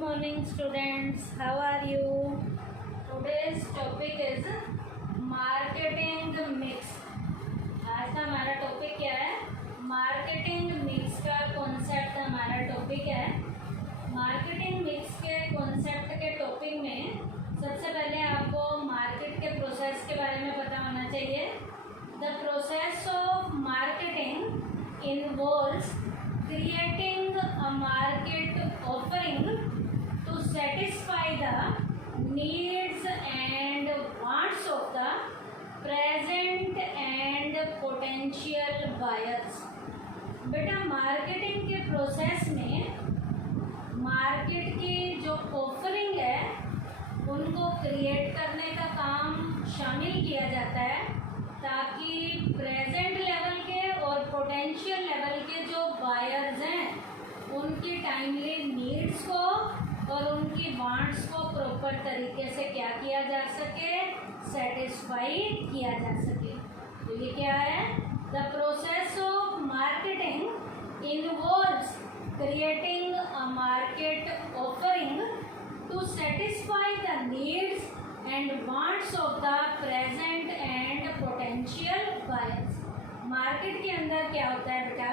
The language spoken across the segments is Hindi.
morning students, how are you? Today's topic is marketing mix. आज का हमारा टॉपिक क्या है? मार्केटिंग मिक्स का कॉन्सेप्ट हमारा टॉपिक है। मार्केटिंग मिक्स के कॉन्सेप्ट के टॉपिक में सबसे पहले आपको मार्केट के प्रोसेस के बारे में पता होना चाहिए। The process of marketing involves creating a market offering to satisfy the needs and wants of the present and potential buyers। बेटा मार्केटिंग के प्रोसेस में मार्केट की जो ऑफरिंग है उनको क्रिएट करने का काम शामिल किया जाता है ताकि प्रेजेंट लेवल के और पोटेंशियल लेवल के जो बायर्स हैं उनकी टाइमली नीड्स को और उनकी वांट्स को प्रॉपर तरीके से क्या किया जा सके, सेटिस्फाई किया जा सके। तो ये क्या है? The process of marketing involves creating a market offering to satisfy the needs and wants of the present and potential buyers. Market के अंदर क्या होता है बेटा?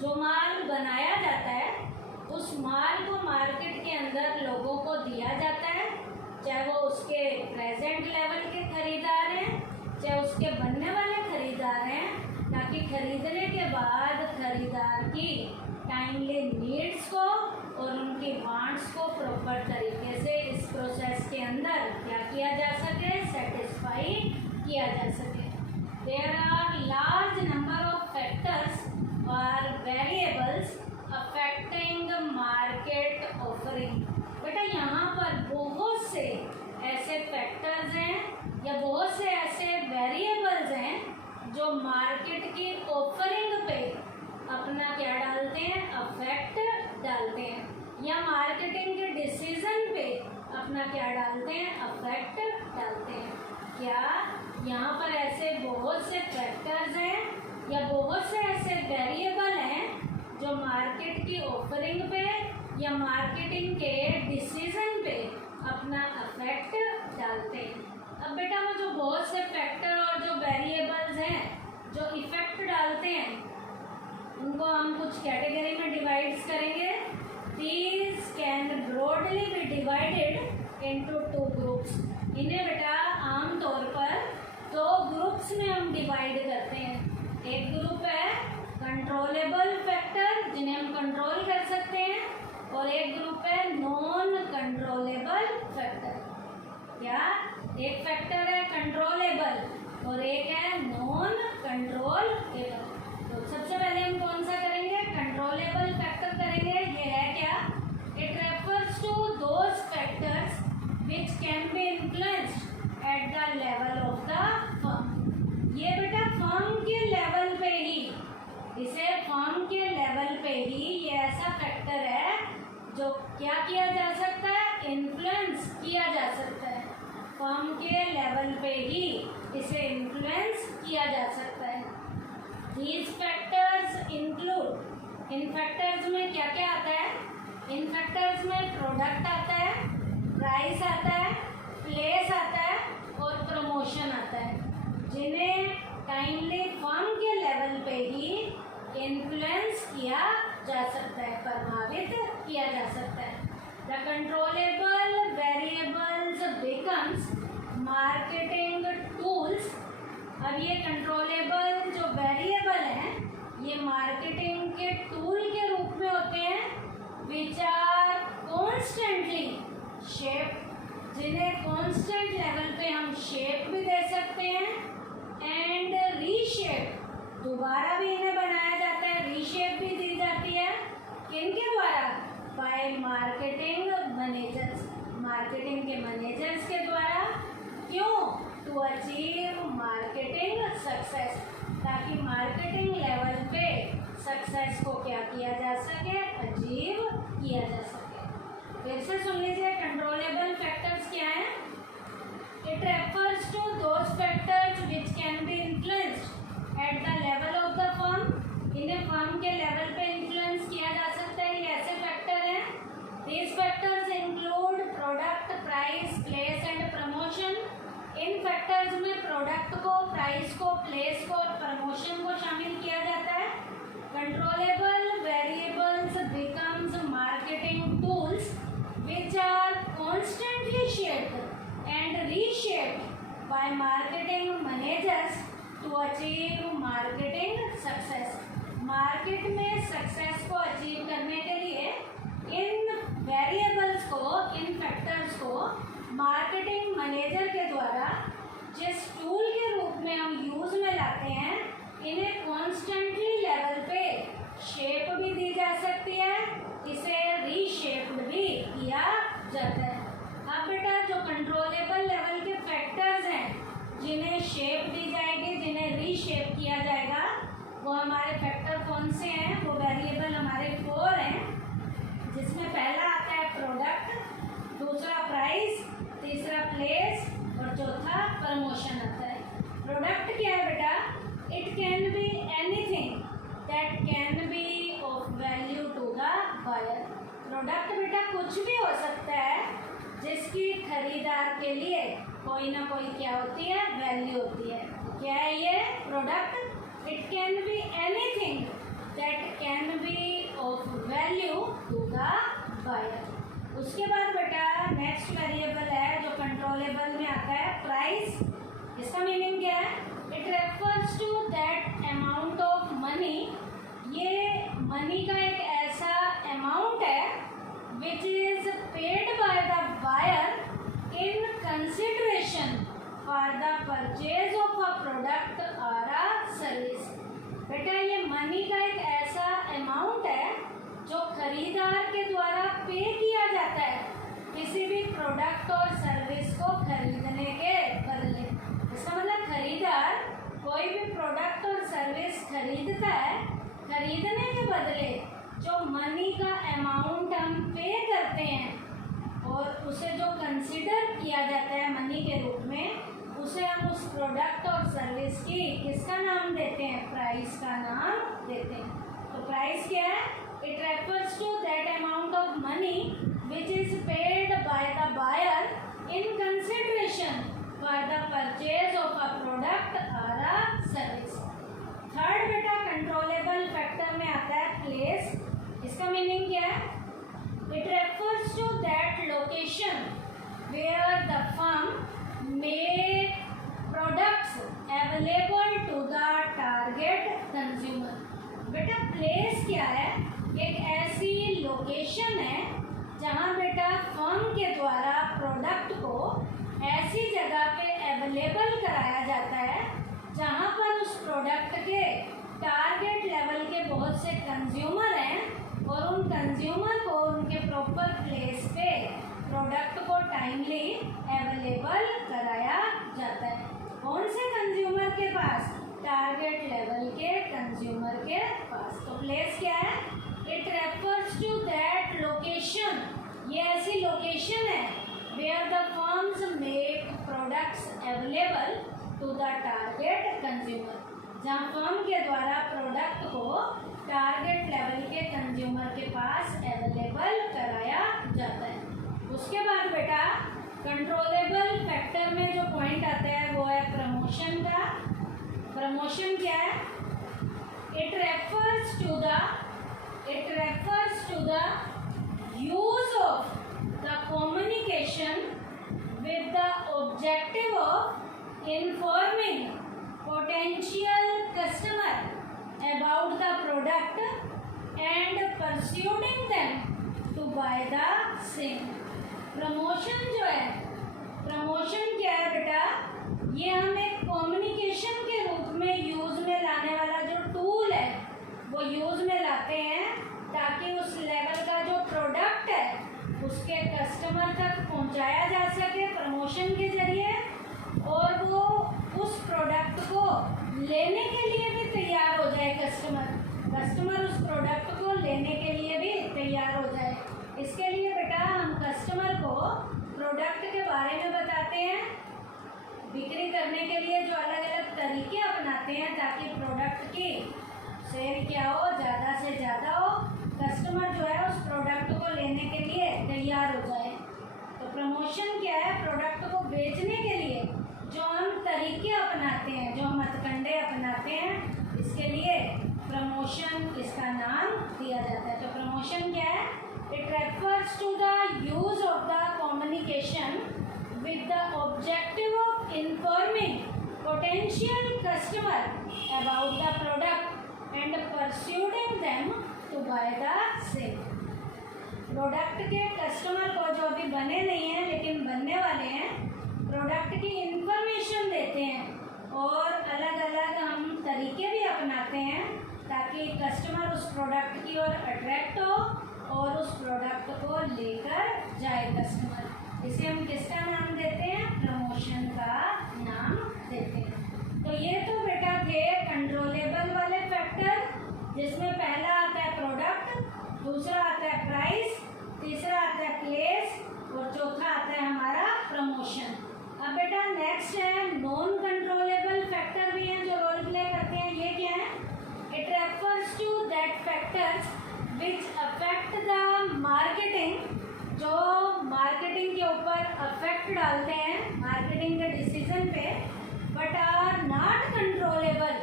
जो माल बनाया जाता है उस माल को मार्केट के अंदर लोगों को दिया जाता है, चाहे वो उसके प्रेजेंट लेवल के खरीदार हैं चाहे उसके बनने वाले खरीदार हैं, ताकि खरीदने के बाद खरीदार की टाइमली नीड्स को और उनकी वांट्स को प्रॉपर तरीके से इस प्रोसेस के अंदर क्या किया जा सके, सेटिस्फाई किया जा सके। There are large number of factors और वेरिएबल्स अफेक्टिंग मार्केट ऑफरिंग। बेटा यहाँ पर बहुत से ऐसे फैक्टर्स हैं या बहुत से ऐसे वेरिएबल्स हैं जो मार्केट की ऑफरिंग पे अपना क्या डालते हैं, अफेक्ट डालते हैं, या मार्केटिंग के डिसीजन पे अपना क्या डालते हैं, अफेक्ट डालते हैं। क्या यहाँ पर ऐसे बहुत से फैक्टर्स हैं या बहुत से ऐसे वेरिएबल हैं जो मार्केट की ऑफरिंग पे या मार्केटिंग के डिसीजन पे अपना अफेक्ट डालते हैं। अब बेटा वो जो बहुत से फैक्टर और जो वेरिएबल्स हैं जो इफेक्ट डालते हैं उनको हम कुछ कैटेगरी में डिवाइड्स करेंगे। These can broadly be divided into two groups. इन्हें बेटा आमतौर पर दो ग्रुप्स में हम डिवाइड करते हैं। एक ग्रुप है कंट्रोलेबल फैक्टर जिन्हें हम कंट्रोल कर सकते हैं, और एक ग्रुप है नॉन कंट्रोलेबल फैक्टर। या एक फैक्टर है कंट्रोलेबल और एक है नॉन कंट्रोलेबल। तो सबसे पहले हम कौन सा करेंगे? कंट्रोलेबल फैक्टर करेंगे। ये है क्या? It refers to those factors which can be influenced at the level of the firm. ये बेटा फर्म के लेवल पे ही, इसे फर्म के लेवल पे ही ये ऐसा फैक्टर है जो क्या किया जा सकता है, इन्फ्लुएंस किया जा सकता है। फर्म के लेवल पे ही इसे इन्फ्लुएंस किया जा सकता है। These factors include, in factors में क्या क्या आता है? इन फैक्टर्स में प्रोडक्ट आता है, प्राइस आता है, प्लेस आता है और प्रमोशन आता है, जिन्हें टाइमली फर्म के लेवल पे ही इन्फ्लुएंस किया जा सकता है, प्रभावित किया जा सकता है। The controllable variables becomes marketing tools. अब ये कंट्रोलेबल जो वेरिएबल हैं ये मार्केटिंग के टूल के रूप में होते हैं, विच आर कॉन्स्टेंटली शेप, जिन्हें कॉन्स्टेंट लेवल पे हम शेप भी दे सकते हैं एंड रीशेप, दोबारा भी इन्हें बनाया जाता है, रीशेप भी दी जाती है। किनके द्वारा? बाय मार्केटिंग मैनेजर्स, मार्केटिंग के मैनेजर्स के द्वारा। क्यों? टू अचीव मार्केटिंग सक्सेस, ताकि मार्केटिंग लेवल पे सक्सेस को क्या किया जा सके, अचीव किया जा सके। फिर से सुन लीजिए, कंट्रोलेबल फैक्टर्स क्या हैं? It refers to those factors which can be influenced at the level of the firm. इन्हें फर्म के लेवल पे इन्फ्लुएंस किया जा सकता है। ये ऐसे फैक्टर हैं। These factor achieve marketing success. Market में सक्सेस को अचीव करने के लिए इन वेरिएबल्स को, इन फैक्टर्स को मार्केटिंग मैनेजर के द्वारा जिस टूल के रूप में हम यूज में लाते हैं, इन्हें कॉन्स्टेंटली लेवल पे शेप भी दी जा सकती है, इसे रीशेप्ड भी किया जाता है। अब बेटा जो कंट्रोलेबल लेवल के फैक्टर्स हैं जिन्हें शेप दी जाएगी, जिन्हें रीशेप किया जाएगा, वो हमारे फैक्टर कौन से हैं? वो वेरिएबल हमारे 4 हैं, जिसमें पहला आता है प्रोडक्ट, दूसरा प्राइस, तीसरा प्लेस और चौथा प्रमोशन आता है। प्रोडक्ट क्या है बेटा? It can be anything that can be of value to the buyer. Product बेटा कुछ भी हो सकता है जिसकी खरीदार के लिए कोई ना कोई क्या होती है? वैल्यू होती है। क्या है ये product? It can be anything that can be of value to the buyer. उसके बाद बेटा नेक्स्ट वेरिएबल है जो कंट्रोलेबल में आता है, प्राइस। इसका मीनिंग क्या है? It refers to that amount of money. ये मनी का एक ऐसा अमाउंट है which is paid by the buyer in consideration for the purchase of a product और अ सर्विस। बेटा ये मनी का एक ऐसा अमाउंट है जो खरीदार के द्वारा पे किया जाता है किसी भी प्रोडक्ट और सर्विस को खरीदने के बदले। इसका मतलब खरीदार कोई भी प्रोडक्ट और सर्विस खरीदता है, खरीदने के बदले जो मनी का अमाउंट हम पे करते हैं और उसे जो कंसिडर किया जाता है मनी के रूप में, उसे हम उस प्रोडक्ट और सर्विस की किसका नाम देते हैं? प्राइस का नाम देते हैं। तो प्राइस क्या है? It refers to that amount of money which is paid by the buyer in consideration for the purchase of a product और अ सर्विस। थर्ड बेटा कंट्रोलेबल फैक्टर में आता है प्लेस। इसका मीनिंग क्या है? It refers to that location where the firm make products available to the target consumer. बेटा प्लेस क्या है? एक ऐसी लोकेशन है जहाँ बेटा फर्म के द्वारा प्रोडक्ट को ऐसी जगह पे अवेलेबल कराया जाता है जहाँ पर उस प्रोडक्ट के टारगेट लेवल के बहुत से कंज्यूमर हैं और उन कंज्यूमर को उनके प्रॉपर प्लेस पे प्रोडक्ट को टाइमली अवेलेबल कराया जाता है। कौन से कंज्यूमर के पास? टारगेट लेवल के कंज्यूमर के पास। तो प्लेस क्या है? It refers to that location. ये ऐसी लोकेशन है where the firms make products available to the target consumer, जहाँ फर्म के द्वारा प्रोडक्ट को टारगेट लेवल के कंज्यूमर के पास अवेलेबल कराया जाता है। उसके बाद बेटा कंट्रोलेबल फैक्टर में जो पॉइंट आता है वो है प्रमोशन का। प्रमोशन क्या है? It refers to the use of the communication with the objective of informing potential customer about the product and persuading them to buy the same. Promotion जो है, प्रमोशन क्या है बेटा? ये हम एक कम्युनिकेशन के रूप में यूज में लाने वाला जो टूल है वो यूज में लाते हैं ताकि उस लेवल का जो प्रोडक्ट है उसके कस्टमर तक पहुंचाया जा सके प्रमोशन के जरिए, और वो उस प्रोडक्ट को लेने के लिए भी तैयार हो जाए। कस्टमर उस प्रोडक्ट को लेने के लिए भी तैयार हो जाए। इसके लिए बेटा हम कस्टमर को प्रोडक्ट के बारे में बताते हैं, बिक्री करने के लिए जो अलग अलग तरीके अपनाते हैं ताकि प्रोडक्ट की सेल क्या हो, ज़्यादा से ज़्यादा हो, कस्टमर जो है उस प्रोडक्ट को लेने के लिए तैयार हो जाए। तो प्रमोशन क्या है? प्रोडक्ट को बेचने के लिए जो हम तरीके अपनाते हैं, जो हम हथकंडे अपनाते हैं, इसके लिए प्रमोशन इसका नाम दिया जाता है। तो प्रमोशन क्या है? It refers to the use of the communication with the objective of informing potential customer and persuading them to buy the same. Product के कस्टमर को, जो अभी बने नहीं हैं लेकिन बनने वाले हैं, प्रोडक्ट की इंफॉर्मेशन देते हैं और अलग अलग हम तरीके भी अपनाते हैं ताकि कस्टमर उस प्रोडक्ट की ओर अट्रैक्ट हो और उस प्रोडक्ट को लेकर जाए कस्टमर। इसे हम किसका नाम देते हैं? प्रमोशन का नाम देते हैं। तो ये तो बेटा थे कंट्रोलेबल वाले फैक्टर, जिसमें पहला आता है प्रोडक्ट, दूसरा आता है प्राइस, तीसरा आता है प्लेस और चौथा आता है हमारा प्रमोशन। अब बेटा नेक्स्ट है नॉन कंट्रोलेबल फैक्टर भी हैं जो रोल प्ले करते हैं। ये क्या है? It refers to that factors which affect the marketing, जो मार्केटिंग के ऊपर अफेक्ट डालते हैं मार्केटिंग के डिसीजन पे, but are not controllable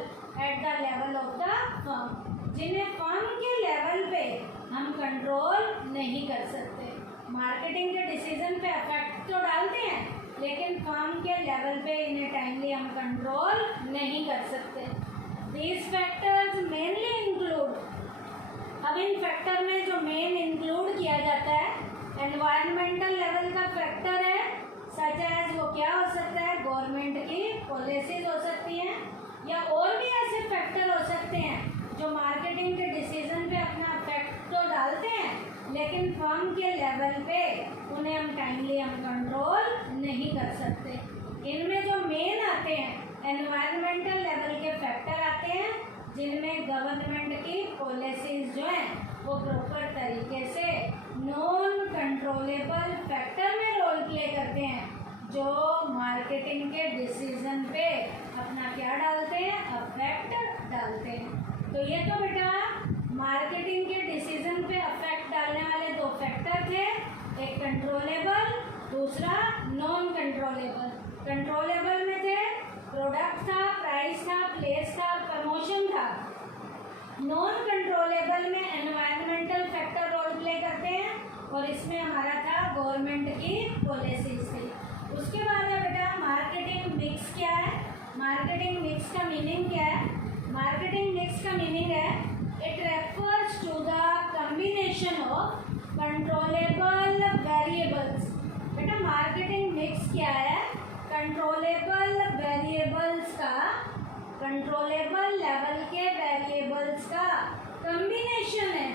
at the level of the firm, जिन्हें फर्म के लेवल पे हम कंट्रोल नहीं कर सकते। मार्केटिंग के डिसीजन पे अफेक्ट तो डालते हैं लेकिन फर्म के लेवल पे इन्हें टाइमली हम कंट्रोल नहीं कर सकते। दीज फैक्टर्स मेनली इंक्लूड, अब इन फैक्टर में जो मेन इंक्लूड किया जाता है, एनवायरमेंटल लेवल का फैक्टर है, सच एज वो क्या हो सकता है? गवर्नमेंट की पॉलिसीज हो सकती हैं या और भी ऐसे फैक्टर हो सकते हैं जो मार्केटिंग के डिसीजन पे अपना इफेक्ट तो डालते हैं लेकिन फर्म के लेवल पे उन्हें हम टाइमली हम कंट्रोल नहीं कर सकते। इनमें जो मेन आते हैं एनवायरमेंटल लेवल के फैक्टर आते हैं, जिनमें गवर्नमेंट की पॉलिसीज जो हैं वो प्रॉपर तरीके से नॉन कंट्रोलेबल फैक्टर में रोल प्ले करते हैं, जो मार्केटिंग के डिसीजन पे अपना क्या डालते हैं? अफेक्ट डालते हैं। तो ये तो बेटा मार्केटिंग के डिसीजन पे अफेक्ट डालने वाले दो फैक्टर थे, एक कंट्रोलेबल, दूसरा नॉन कंट्रोलेबल। कंट्रोलेबल में थे प्रोडक्ट था, प्राइस था, प्लेस था, प्रमोशन था। नॉन कंट्रोलेबल में एनवायरमेंटल फैक्टर रोल प्ले करते हैं और इसमें हमारा था गवर्नमेंट की पॉलिसीज थी। उसके बाद है बेटा मार्केटिंग मिक्स क्या है? मार्केटिंग मिक्स का मीनिंग क्या है? मार्केटिंग मिक्स का मीनिंग है it refers to the combination of controllable variables. बेटा मार्केटिंग मिक्स क्या है? कंट्रोलेबल वेरिएबल्स का, कंट्रोलेबल लेवल के वेरिएबल्स का कॉम्बिनेशन है।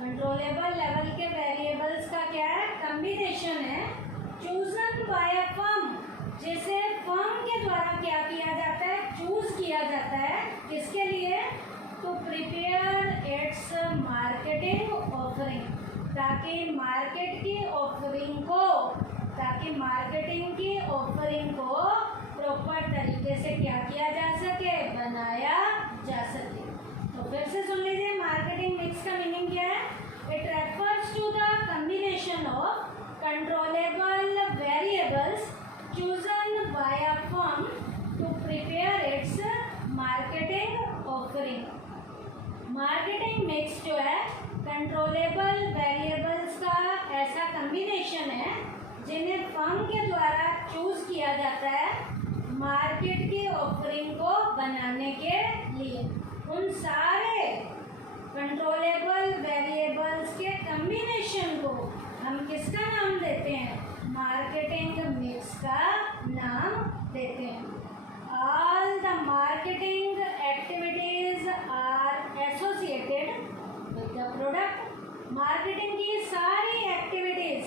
कंट्रोलेबल लेवल के वेरिएबल्स का क्या है? कॉम्बिनेशन है। चूजन बाय अ फर्म, जिसे फर्म के द्वारा क्या किया जाता है? चूज किया जाता है। किसके लिए? To prepare its marketing offering, ताकि मार्केट की ऑफरिंग को, ताकि मार्केटिंग की ऑफरिंग को प्रॉपर तरीके से क्या किया जा सके? बनाया जा सके। तो फिर से सुन लीजिए मार्केटिंग मिक्स का मीनिंग क्या है? It refers to the combination of controllable variables chosen by a firm to prepare its marketing offering। Marketing mix जो है कंट्रोलेबल वेरिएबल्स का ऐसा कॉम्बिनेशन है जिन्हें फर्म के द्वारा चूज किया जाता है मार्केट की ऑफरिंग को बनाने के लिए। उन सारे कंट्रोलेबल वेरिएबल्स के कॉम्बिनेशन को हम किसका नाम देते हैं? मार्केटिंग मिक्स का नाम देते हैं। All the marketing activities are associated with the product. Marketing की सारी एक्टिविटीज,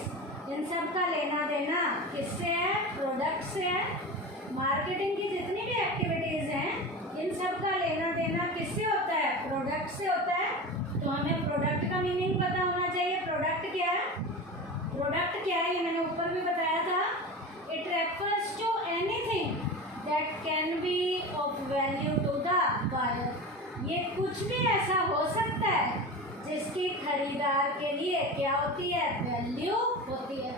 इन सब का लेना देना किससे है? प्रोडक्ट से है। मार्केटिंग की जितनी भी एक्टिविटीज हैं इन सब का लेना देना किससे होता है? प्रोडक्ट से होता है। तो हमें प्रोडक्ट का मीनिंग पता होना चाहिए। प्रोडक्ट क्या है? प्रोडक्ट क्या है ये मैंने ऊपर भी बताया था। It refers to anything that can be of value to the buyer. ये कुछ भी ऐसा हो सकता है जिसकी खरीदार के लिए क्या होती है? वैल्यू होती है।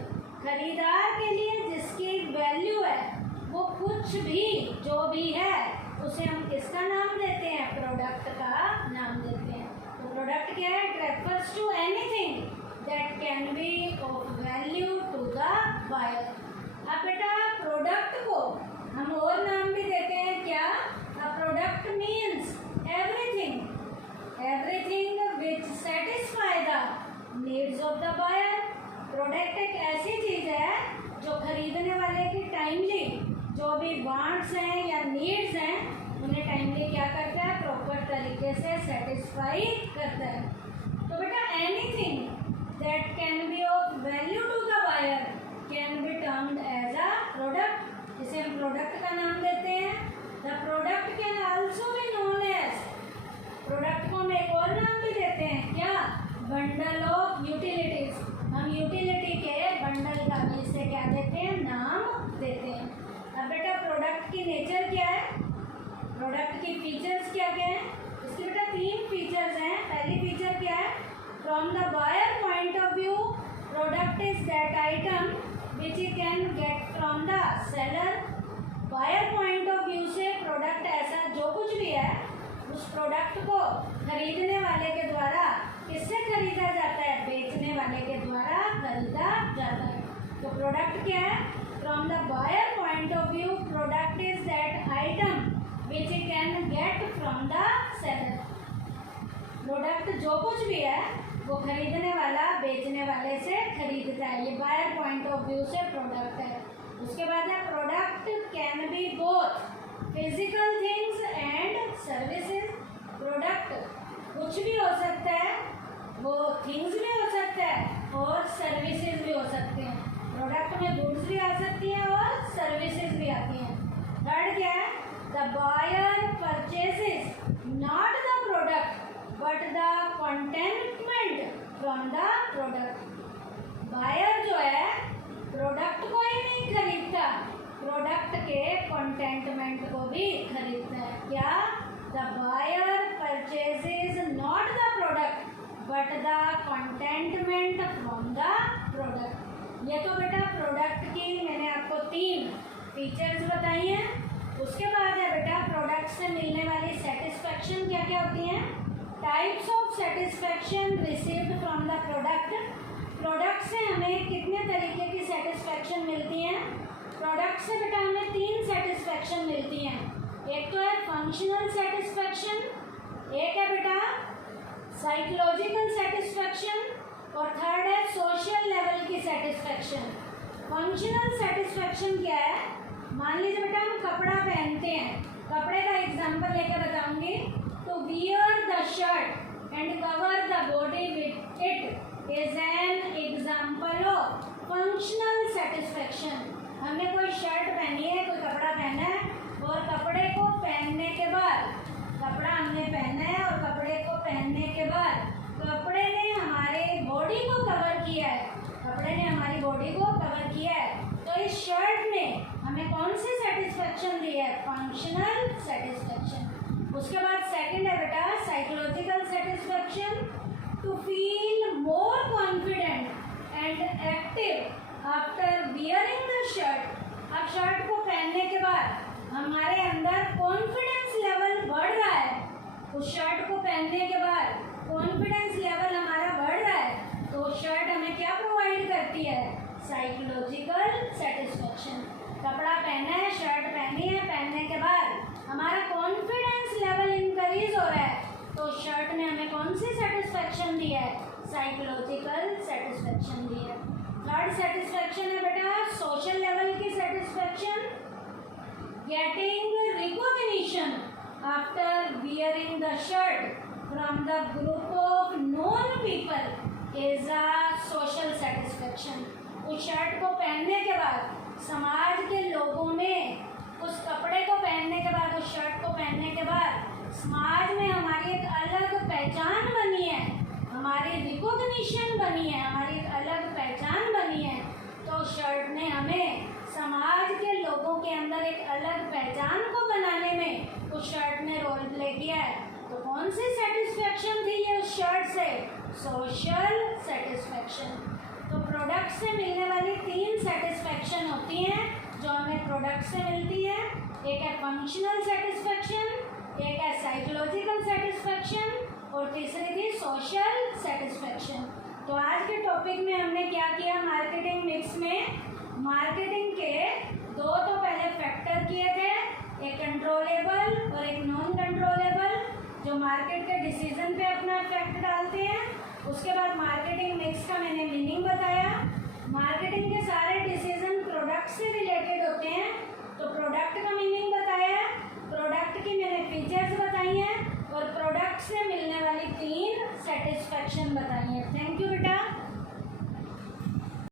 खरीदार के लिए जिसकी वैल्यू है वो कुछ भी जो भी है उसे हम किसका नाम देते हैं? प्रोडक्ट का नाम देते हैं। तो प्रोडक्ट क्या है? It refers to anything that can be of value to the buyer. अब बेटा प्रोडक्ट को हम और नाम भी देते हैं क्या? अ प्रोडक्ट मीन्स एवरीथिंग इसकी फीचर्स क्या क्या हैं? इसके बेटा 3 फीचर्स हैं। पहली फीचर क्या है? From the buyer point of view, product is that item which you can get from the seller. Buyer point of view से प्रोडक्ट ऐसा जो कुछ भी है, उस प्रोडक्ट को खरीदने वाले के द्वारा किससे खरीदा जाता है? बेचने वाले के द्वारा खरीदा जाता है। तो प्रोडक्ट क्या है? From the buyer point of view, product is that item which you can get from the seller. Product जो कुछ भी है वो खरीदने वाला बेचने वाले से खरीदता है। ये बायर पॉइंट ऑफ व्यू से प्रोडक्ट है। उसके बाद है product can be both physical things and services. Product कुछ भी हो सकता है, वो थिंग्स भी हो सकता है और सर्विसेज भी हो सकते हैं। प्रोडक्ट में गुड्स भी आ सकती हैं और सर्विसेज भी आती हैं। थर्ड क्या है? The buyer purchases not the product but the contentment from the product. Buyer जो है प्रोडक्ट को ही नहीं खरीदता, प्रोडक्ट के कंटेंटमेंट को भी खरीदता है। क्या? The buyer purchases not the product but the contentment from the product. ये तो बेटा प्रोडक्ट की मैंने आपको 3 फीचर्स बताई हैं। उसके बाद है बेटा प्रोडक्ट से मिलने वाली सेटिस्फैक्शन क्या क्या होती हैं? Types of satisfaction received from the product. Product से हमें कितने तरीके की सेटिस्फैक्शन मिलती हैं? प्रोडक्ट से बेटा हमें 3 सेटिस्फैक्शन मिलती हैं। एक तो है फंक्शनल सेटिस्फैक्शन, एक है बेटा साइकोलॉजिकल सेटिस्फैक्शन और थर्ड है सोशल लेवल की सेटिस्फैक्शन। फंक्शनल सेटिस्फैक्शन क्या है? मान लीजिए बेटा हम कपड़ा पहनते हैं, कपड़े का एग्जांपल लेकर बताऊंगी। तो wear the shirt and cover the body with it is an example of functional satisfaction. हमने कोई शर्ट पहनी है, कोई कपड़ा पहना है और कपड़े को पहनने के बाद, कपड़ा हमने पहना है और कपड़े को पहनने के बाद कपड़े ने हमारे बॉडी को कवर किया है, कपड़े ने हमारी बॉडी को कवर किया है। तो इस शर्ट ने हमें कौन सी सेटिस्फैक्शन दी है? Functional satisfaction. उसके बाद सेकंड है बेटा psychological satisfaction, to feel more confident and active after wearing the shirt. अब शर्ट को पहनने के बाद हमारे अंदर कॉन्फिडेंस लेवल बढ़ रहा है। उस शर्ट को पहनने के बाद कॉन्फिडेंस लेवल हमारा बढ़ रहा है, तो शर्ट हमें क्या प्रोवाइड करती है? Psychological satisfaction. कपड़ा पहना है, शर्ट पहनी है, पहनने के बाद हमारा कॉन्फिडेंस लेवल इंक्रीज हो रहा है, तो शर्ट ने हमें कौन सी सेटिस्फैक्शन दी है? साइकोलॉजिकल सेटिस्फैक्शन दी है। थर्ड सेटिस्फैक्शन है बेटा सोशल लेवल की satisfaction, getting recognition after wearing the shirt from the group of known people is a social satisfaction. उस शर्ट को पहनने के बाद समाज के लोगों ने, उस कपड़े को पहनने के बाद, उस शर्ट को पहनने के बाद समाज में हमारी एक अलग पहचान बनी है, हमारी रिकॉग्निशन बनी है, हमारी एक अलग पहचान बनी है। तो शर्ट ने हमें समाज के लोगों के अंदर एक अलग पहचान को बनाने में उस शर्ट ने रोल प्ले किया है। तो कौन सी सेटिस्फैक्शन थी ये उस शर्ट से? Social satisfaction. तो प्रोडक्ट से मिलने वाली 3 सेटिस्फैक्शन होती हैं जो हमें प्रोडक्ट से मिलती है। एक है फंक्शनल सेटिस्फैक्शन, एक है साइकोलॉजिकल सेटिस्फैक्शन और तीसरी थी सोशल सेटिस्फैक्शन। तो आज के टॉपिक में हमने क्या किया? मार्केटिंग मिक्स में मार्केटिंग के 2 तो पहले फैक्टर किए थे, एक कंट्रोलेबल और एक नॉन कंट्रोलेबल, जो मार्केट के डिसीजन पे अपना इफेक्ट डालते हैं। उसके बाद